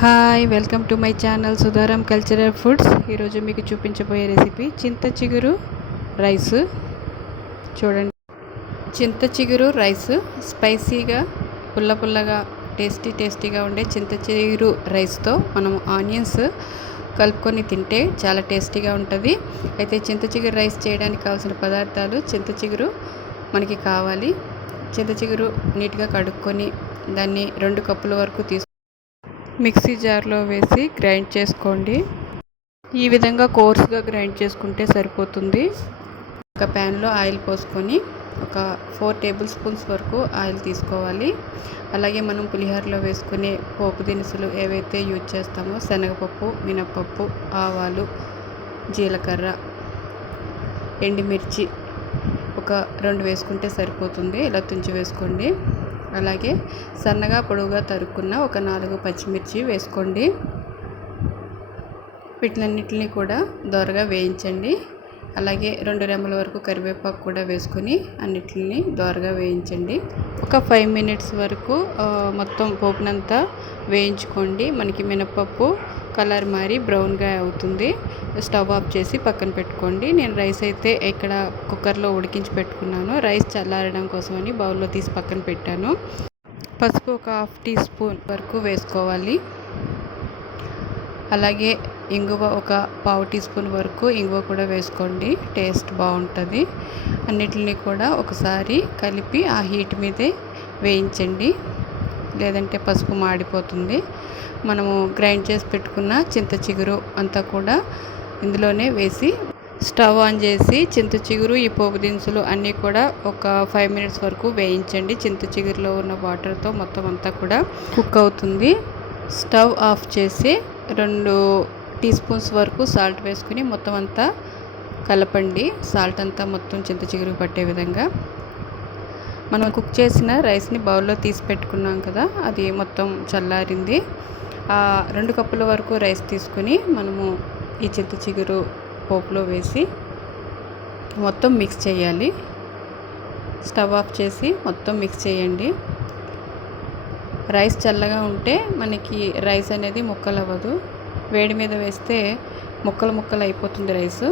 Hi welcome to my channel Sudharam cultural foods. ఈరోజు మీకు చూపించబోయే రెసిపీ చింత చిగురు రైస్. చూడండి, చింత చిగురు రైస్ స్పైసీగా పుల్లగా టేస్టీగా ఉండే చింత చిగురు రైస్తో మనము ఆనియన్స్ కలుపుకొని తింటే చాలా టేస్టీగా ఉంటుంది. అయితే చింత చిగురు రైస్ చేయడానికి కావాల్సిన పదార్థాలు: చింత చిగురు మనకి కావాలి. చింత చిగురు నీట్గా కడుక్కొని దాన్ని 2 కప్పుల వరకు మిక్సీ జార్లో వేసి గ్రైండ్ చేసుకోండి. ఈ విధంగా కోర్స్గా గ్రైండ్ చేసుకుంటే సరిపోతుంది. ఒక ప్యాన్లో ఆయిల్ పోసుకొని ఒక 4 టేబుల్ స్పూన్స్ వరకు ఆయిల్ తీసుకోవాలి. అలాగే మనం పులిహోరలో వేసుకునే పోపు దినుసులు ఏవైతే యూజ్ చేస్తామో శనగపప్పు, మినపప్పు, ఆవాలు, జీలకర్ర, ఎండుమిర్చి ఒక 2 వేసుకుంటే సరిపోతుంది. ఇలా తుంచి వేసుకోండి. అలాగే సన్నగా పొడవుగా తరుక్కున్న ఒక 4 పచ్చిమిర్చి వేసుకోండి. వీటిలన్నిటిని కూడా దోరగా వేయించండి. అలాగే 2 రెమ్మల వరకు కరివేపాకు కూడా వేసుకొని అన్నిటిని దోరగా వేయించండి. ఒక 5 మినిట్స్ వరకు మొత్తం పోపునంతా వేయించుకోండి. మనకి మినపప్పు కలర్ మారి బ్రౌన్గా అవుతుంది. స్టవ్ ఆఫ్ చేసి పక్కన పెట్టుకోండి. నేను రైస్ అయితే ఇక్కడ కుక్కర్లో ఉడికించి పెట్టుకున్నాను. రైస్ చల్లారడం కోసమని బౌల్లో తీసి పక్కన పెట్టాను. పసుపు ఒక 1/2 టీ స్పూన్ వరకు వేసుకోవాలి. అలాగే ఇంగువ ఒక 1/2 టీ స్పూన్ వరకు ఇంగువ కూడా వేసుకోండి, టేస్ట్ బాగుంటుంది. అన్నిటిని కూడా ఒకసారి కలిపి ఆ హీట్ మీదే వేయించండి, లేదంటే పసుపు మాడిపోతుంది. మనము గ్రైండ్ చేసి పెట్టుకున్న చింత చిగురు అంతా కూడా ఇందులోనే వేసి స్టవ్ ఆన్ చేసి చింత చిగురు, ఈ పోపు దినుసులు అన్నీ కూడా ఒక 5 మినిట్స్ వరకు వేయించండి. చింత చిగురులో ఉన్న వాటర్తో మొత్తం అంతా కూడా కుక్ అవుతుంది. స్టవ్ ఆఫ్ చేసి 2 టీ స్పూన్స్ వరకు సాల్ట్ వేసుకుని మొత్తం అంతా కలపండి. సాల్ట్ అంతా మొత్తం చింత చిగురు పట్టే విధంగా. మనం కుక్ చేసిన రైస్ని బౌల్లో తీసి పెట్టుకున్నాం కదా, అది మొత్తం చల్లారింది. 2 కప్పుల వరకు రైస్ తీసుకుని మనము ఈ చింత చిగురు పోపులో వేసి మొత్తం మిక్స్ చేయాలి. స్టవ్ ఆఫ్ చేసి మొత్తం మిక్స్ చేయండి. రైస్ చల్లగా ఉంటే మనకి రైస్ అనేది ముక్కలు అవ్వదు. వేడి మీద వేస్తే ముక్కలు అయిపోతుంది రైస్.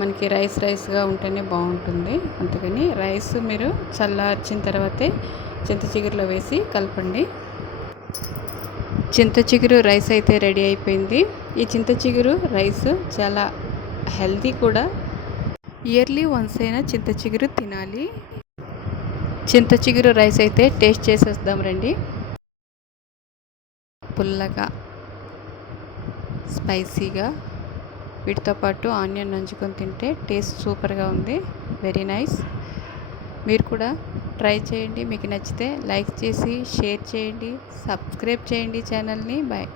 మనకి రైస్గా ఉంటేనే బాగుంటుంది. అందుకని రైస్ మీరు చల్లార్చిన తర్వాతే చింత చిగురులో వేసి కలపండి. చింత చిగురు రైస్ అయితే రెడీ అయిపోయింది. ఈ చింత చిగురు రైస్ చాలా హెల్తీ కూడా. ఇయర్లీ వన్స్ అయినా చింత చిగురు తినాలి. చింత చిగురు రైస్ అయితే టేస్ట్ చేసేద్దాం రండి. పుల్లగా స్పైసీగా వీటితో పాటు ఆనియన్ నంచుకొని తింటే టేస్ట్ సూపర్గా ఉంది. Very nice. మీరు కూడా ట్రై చేయండి. మీకు నచ్చితే లైక్ చేసి షేర్ చేయండి, సబ్స్క్రైబ్ చేయండి ఛానల్ని. బాయ్.